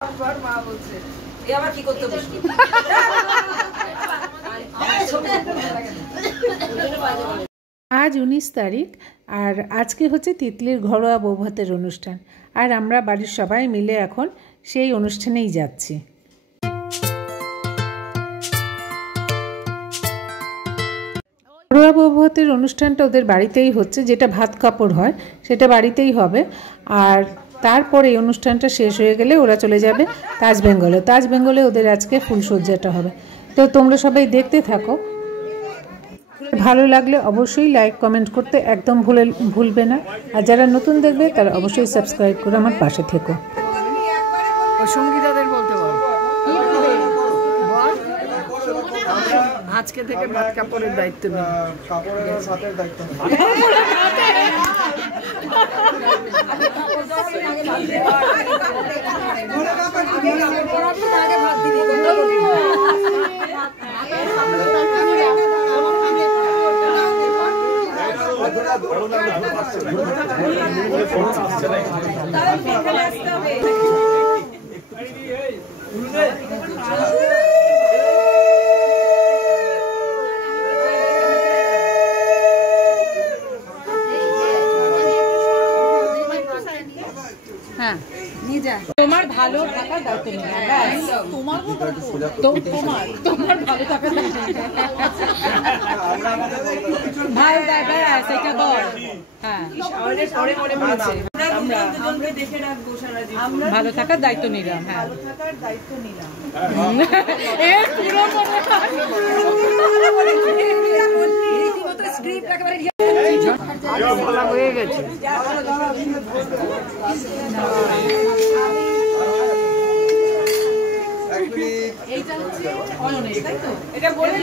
आज 19 तारीख और आज के होच्छे तितलिर घरोया बौभातेर अनुष्ठान और आमरा बाड़ीर सबाई मिले एखन सेई अनुष्ठानेई जाচ্ছি। ঘরোয়া বৌভাতের অনুষ্ঠানটা ওদের বাড়িতেই হচ্ছে, যেটা ভাত কাপড় হয় সেটা বাড়িতেই হবে। আর তারপরে এই অনুষ্ঠানটা শেষ হয়ে গেলে ওরা চলে যাবে তাজ বেঙ্গলে। তাজ বেঙ্গলে ওদের আজকে ফুলসজ্জাটা হবে। তো তোমরা সবাই দেখতে থাকো। ভালো লাগলে অবশ্যই লাইক কমেন্ট করতে একদম ভুলবে না। আর যারা নতুন দেখবে তারা অবশ্যই সাবস্ক্রাইব করে আমার পাশে থেকো। সঙ্গীতাদের বলতে পারো আজকে থেকে ভাত কাপড়ের দায়িত্ব নেই, কাপড়ের ভাতের দায়িত্ব নেই। তোমার ভালো থাকার দায়িত্ব নিলাম, তোমার ভালো থাকার ভাই দাদা সেটা বল। হ্যাঁ ভালো থাকার দায়িত্ব নিলাম। হ্যাঁ হয়ে গেছে। এইটা হচ্ছে অননেস, তাই তো? এটা বলে